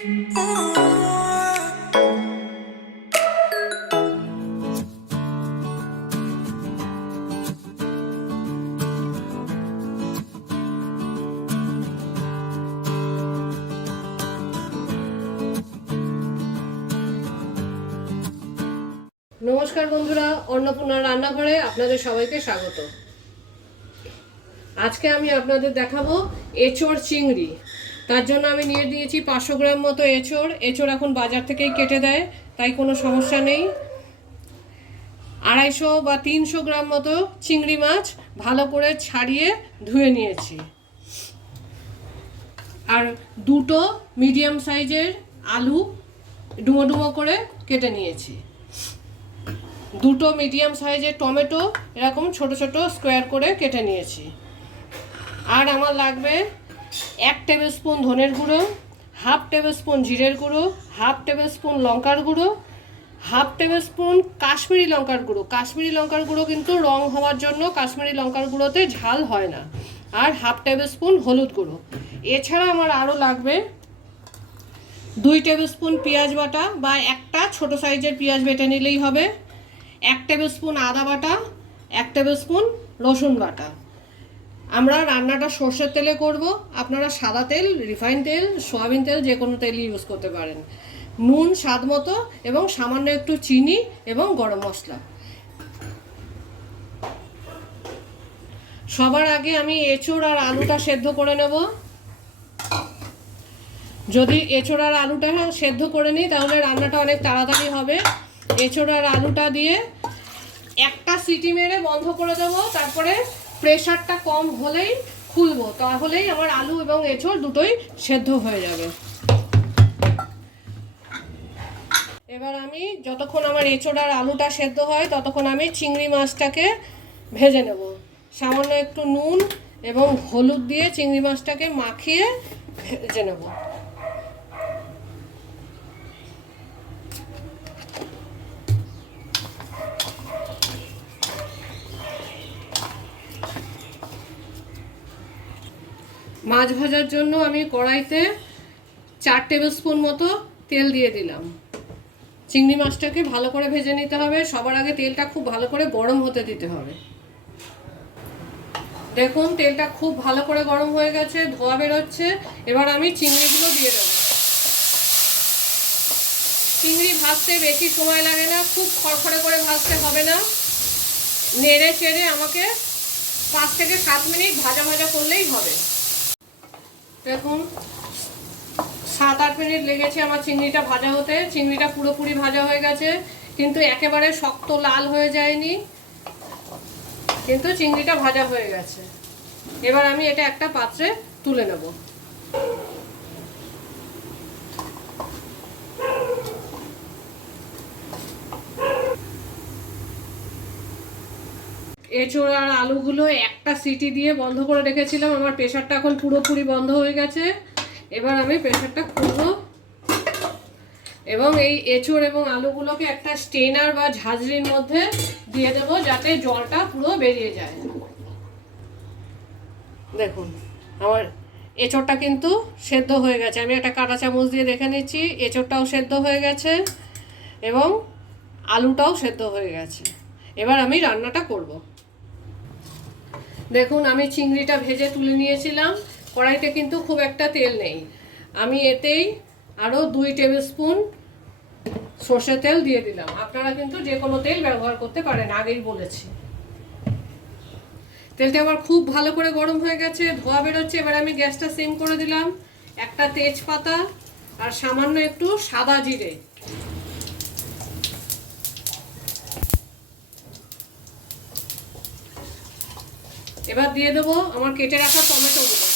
নমস্কার বন্ধুরা, অন্নপূর্ণা রান্নাঘরে আপনাদের সবাইকে স্বাগত। আজকে আমি আপনাদের দেখাবো এঁচোড় চিংড়ি। তার জন্য আমি নিয়ে দিয়েছি 500 গ্রাম মতো এঁচোড়। এঁচোড় এখন বাজার থেকেই কেটে দেয়, তাই কোনো সমস্যা নেই। 250 বা 300 গ্রাম মতো চিংড়ি মাছ ভালো করে ছাড়িয়ে ধুয়ে নিয়েছি। আর দুটো মিডিয়াম সাইজের আলু ডুমো ডুমো করে কেটে নিয়েছি। দুটো মিডিয়াম সাইজের টমেটো এরকম ছোট ছোট স্কোয়ার করে কেটে নিয়েছি। আর আমার লাগবে 1 টেবিল স্পুন ধনের গুঁড়ো, 1/2 টেবিল স্পুন জিরের গুঁড়ো, 1/2 টেবিল স্পুন লঙ্কার গুঁড়ো, 1/2 টেবিল স্পুন কাশ্মীরি লঙ্কার গুঁড়ো। কাশ্মীরি লঙ্কার গুঁড়ো কিন্তু রং হওয়ার জন্য, কাশ্মীরি লঙ্কার গুঁড়োতে ঝাল হয় না। আর 1/2 টেবিল স্পুন হলুদ গুঁড়ো। এছাড়া আমার আরও লাগবে 2 টেবিল স্পুন পেঁয়াজ বাটা, বা একটা ছোট সাইজের পেঁয়াজ বেটে নিলেই হবে। 1 টেবিল স্পুন আদা বাটা, 1 টেবিল স্পুন রসুন বাটা। আমরা রান্নাটা সর্ষের তেলে করব, আপনারা সাদা তেল, রিফাইন তেল, সয়াবিন তেল যে কোনো তেল ইউজ করতে পারেন। নুন স্বাদ মতো এবং সামান্য একটু চিনি এবং গরম মশলা। সবার আগে আমি এঁচোড় আর আলুটা সেদ্ধ করে নেব। যদি এঁচোড় আর আলুটা সেদ্ধ করে নিই তাহলে রান্নাটা অনেক তাড়াতাড়ি হবে। এঁচোড় আর আলুটা দিয়ে একটা সিটি মেরে বন্ধ করে দেবো, তারপরে প্রেশারটা কম হলেই খুলবো, তাহলেই আমার আলু এবং এঁচোড় দুটোই সেদ্ধ হয়ে যাবে। এবার আমি যতক্ষণ আমার এঁচোড় আর আলুটা সেদ্ধ হয় ততক্ষণ আমি চিংড়ি মাছটাকে ভেজে নেব। সামান্য একটু নুন এবং হলুদ দিয়ে চিংড়ি মাছটাকে মাখিয়ে ভেজে নেব। মাছ ভাজার জন্য আমি কড়াইতে 4 টেবিল স্পুন মতো তেল দিয়ে দিলাম। চিংড়ি মাছটাকে ভালো করে ভেজে নিতে হবে। সবার আগে তেলটা খুব ভালো করে গরম হতে দিতে হবে। দেখুন তেলটা খুব ভালো করে গরম হয়ে গেছে, ধোঁয়া বেরোচ্ছে। এবার আমি চিংড়িগুলো দিয়ে দেবো। চিংড়ি ভাজতে বেশি সময় লাগে না, খুব খড়খড়ে করে ভাজতে হবে না। নেড়ে চেড়ে আমাকে 5 থেকে 7 মিনিট ভাজা ভাজা করলেই হবে। দেখুন 7-8 মিনিট লেগেছে আমার চিংড়িটা ভাজা হতে। চিংড়িটা পুরোপুরি ভাজা হয়ে গেছে, কিন্তু একেবারে শক্ত লাল হয়ে যায়নি, কিন্তু চিংড়িটা ভাজা হয়ে গেছে। এবার আমি এটা একটা পাত্রে তুলে নেব। এঁচোড় আর আলুগুলো একটা সিটি দিয়ে বন্ধ করে রেখেছিলাম। আমার প্রেশারটা এখন পুরোপুরি বন্ধ হয়ে গেছে। এবার আমি প্রেশারটা খুলব এবং এই এঁচোড় এবং আলুগুলোকে একটা স্টেনার বা ঝাঁঝরির মধ্যে দিয়ে দেবো, যাতে জলটা পুরো বেরিয়ে যায়। দেখুন আমার এঁচোড়টা কিন্তু সেদ্ধ হয়ে গেছে। আমি একটা কাঁটা চামচ দিয়ে দেখে নিচ্ছি, এঁচোড়টাও সেদ্ধ হয়ে গেছে এবং আলুটাও সেদ্ধ হয়ে গেছে। এবার আমি রান্নাটা করব। দেখুন আমি চিংড়িটা ভেজে তুলে নিয়েছিলাম। কড়াইতে কিন্তু খুব একটা তেল নেই। আমি এতেই আরও 2 টেবিল স্পুন সর্ষের তেল দিয়ে দিলাম। আপনারা কিন্তু যে কোনো তেল ব্যবহার করতে পারেন, আগেই বলেছি। তেলটা আবার খুব ভালো করে গরম হয়ে গেছে, ধোঁয়া বেরোচ্ছে। এবার আমি গ্যাসটা সিম করে দিলাম। একটা তেজপাতা আর সামান্য একটু সাদা জিরে। এবার দিয়ে দেবো আমার কেটে রাখা টমেটোগুলো।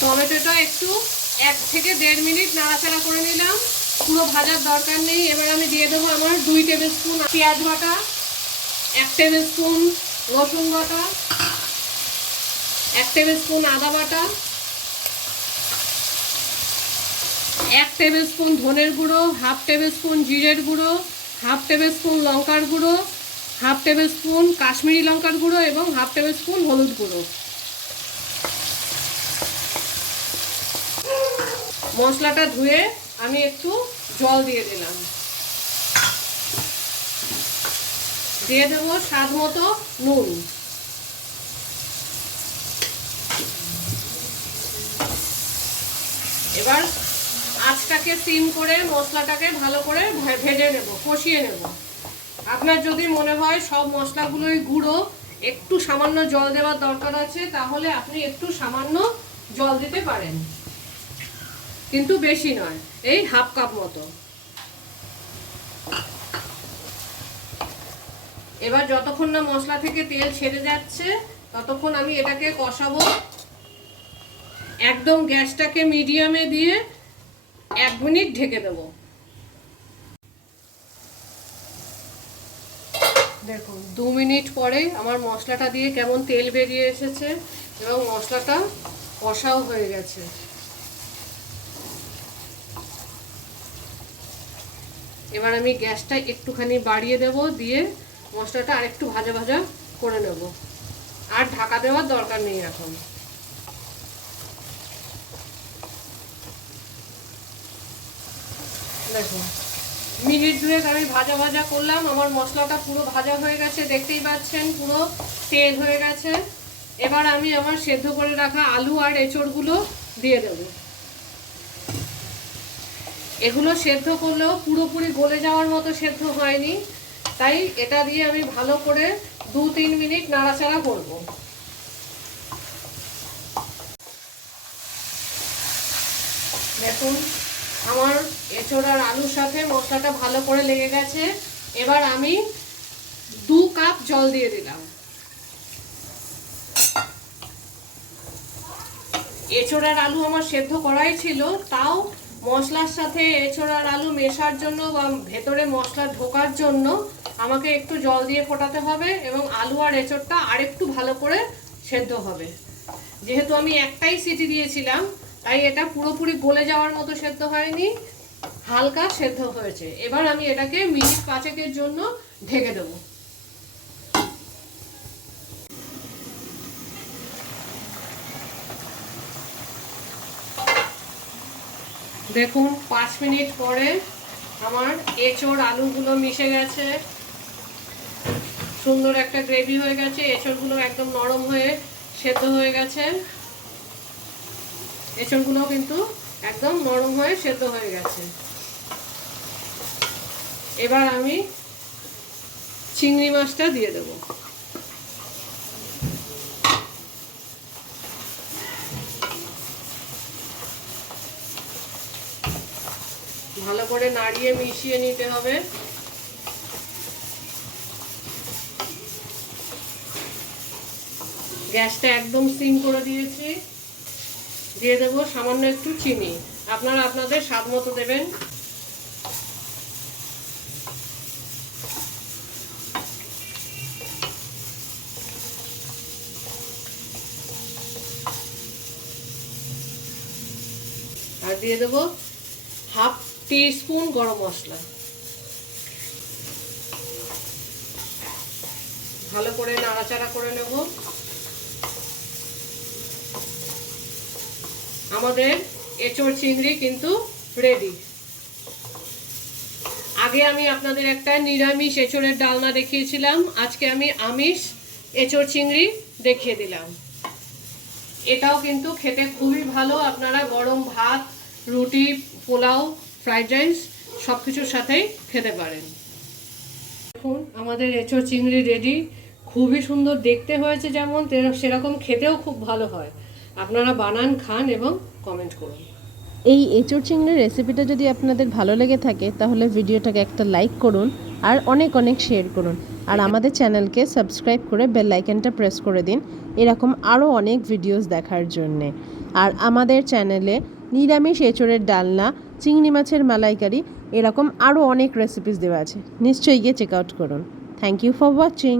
টমেটোটা একটু 1 থেকে 1.5 মিনিট নাড়াচাড়া করে নিলাম, পুরো ভাজার দরকার নেই। এবার আমি দিয়ে দেবো আমার 2 টেবিল স্পুন পেঁয়াজ বাটা, 1 টেবিল স্পুন রসুন বাটা, 1 টেবিল স্পুন আদা বাটা, 1 টেবিল স্পুন ধনের গুঁড়ো, 1/2 টেবিল স্পুন জিরের গুঁড়ো, 1/2 টেবিল স্পুন লঙ্কার গুঁড়ো, 1/2 টেবিল স্পুন কাশ্মীরি লঙ্কার গুঁড়ো এবং 1/2 টেবিল স্পুন হলুদ গুঁড়ো। মশলাটা ধুয়ে আমি একটু জল দিয়ে দিলাম, দিয়ে দেবো স্বাদ মতো নুন। এবার আঁচটাকে সিম করে মশলাটাকে ভালো করে ভেজে নেব, কষিয়ে নেব। আপনার যদি মনে হয় সব মশলাগুলোই গুঁড়ো, একটু সামান্য জল দেওয়ার দরকার আছে, তাহলে আপনি একটু সামান্য জল দিতে পারেন, কিন্তু বেশি নয়, এই হাফ কাপ মতো। এবার যতক্ষণ না মশলা থেকে তেল ছেড়ে যাচ্ছে ততক্ষণ আমি এটাকে কষাবো। একদম গ্যাসটাকে মিডিয়ামে দিয়ে 1 মিনিট ঢেকে দেব। দেখুন 2 মিনিট পরে আমার মশলাটা দিয়ে কেমন তেল বেরিয়ে এসেছে এবং মশলাটা কষাও হয়ে গেছে। এবার আমি গ্যাসটা একটুখানি বাড়িয়ে দেব, দিয়ে মশলাটা আরেকটু ভাজা ভাজা করে নেব। আর ঢাকা দেওয়ার দরকার নেই এখন। দেখুন মিনিট 2 আমি ভাজা ভাজা করলাম, আমার মশলাটা পুরো ভাজা হয়ে গেছে, দেখতেই পাচ্ছেন পুরো তেল হয়ে গেছে। এবার আমি আমার সেদ্ধ করে রাখা আলু আর এঁচড়গুলো দিয়ে দেব। এগুলো সেদ্ধ করলেও পুরোপুরি গলে যাওয়ার মতো সেদ্ধ হয়নি, তাই এটা দিয়ে আমি ভালো করে 2-3 মিনিট নাড়াচাড়া করব। দেখুন আমার এঁচড় আর আলুর সাথে মশলাটা ভালো করে লেগে গেছে। এবার আমি 2 কাপ জল দিয়ে দিলাম। এঁচড় আর আলু আমার সেদ্ধ করাই ছিল, তাও মশলার সাথে এঁচড় আর আলু মেশার জন্য বা ভেতরে মশলা ঢোকার জন্য আমাকে একটু জল দিয়ে ফোটাতে হবে এবং আলু আর এঁচড়টা আরেকটু ভালো করে সেদ্ধ হবে। যেহেতু আমি একটাই সিটি দিয়েছিলাম, তাই এটা পুরোপুরি গলে যাওয়ার মতো সেদ্ধ হয়নি, হালকা সেদ্ধ হয়েছে। এবার আমি এটাকে মিনিট 5 জন্য ঢেকে দেব। দেখুন 5 মিনিট পরে আমার এঁচড় আলুগুলো মিশে গেছে, সুন্দর একটা গ্রেভি হয়ে গেছে, এঁচড়গুলো একদম নরম হয়ে সেদ্ধ হয়ে গেছে। এঁচড়গুলো কিন্তু একদম নরম হয়ে সেদ্ধ হয়ে গেছে। এবার আমি চিংড়ি মাছটা দিয়ে দেব। ভালো করে নাড়িয়ে মিশিয়ে নিতে হবে। গ্যাসটা একদম সিম করে দিয়েছি। দিয়ে দেবো সামান্য একটু চিনি, আপনারা আপনাদের স্বাদ মতো দেবেন। আর দিয়ে দেবো হাফ টিস্পুন গরম মশলা। ভালো করে নাড়াচাড়া করে নেব। আমাদের এঁচড় চিংড়ি কিন্তু রেডি। আগে আমি আপনাদের একটা নিরামিষ এঁচড়ের ডালনা দেখিয়েছিলাম, আজকে আমি আমিষ এঁচড় চিংড়ি দেখিয়ে দিলাম। এটাও কিন্তু খেতে খুবই ভালো, আপনারা গরম ভাত, রুটি, পোলাও, ফ্রাইড রাইস সব কিছুর সাথেই খেতে পারেন। দেখুন আমাদের এঁচড় চিংড়ি রেডি। খুবই সুন্দর দেখতে হয়েছে, যেমন সেরকম খেতেও খুব ভালো হয়। আপনারা বানান, খান এবং কমেন্ট করুন। এই এঁচড় চিংড়ির রেসিপিটা যদি আপনাদের ভালো লেগে থাকে তাহলে ভিডিওটাকে একটা লাইক করুন আর অনেক অনেক শেয়ার করুন। আর আমাদের চ্যানেলকে সাবস্ক্রাইব করে বেল আইকনটা প্রেস করে দিন এরকম আরও অনেক ভিডিওস দেখার জন্যে। আর আমাদের চ্যানেলে নিরামিষ এঁচড়ের ডালনা, চিংড়ি মাছের মালাইকারি এরকম আরও অনেক রেসিপিস দেওয়া আছে, নিশ্চয়ই গিয়ে চেক আউট করুন। Thank you for watching.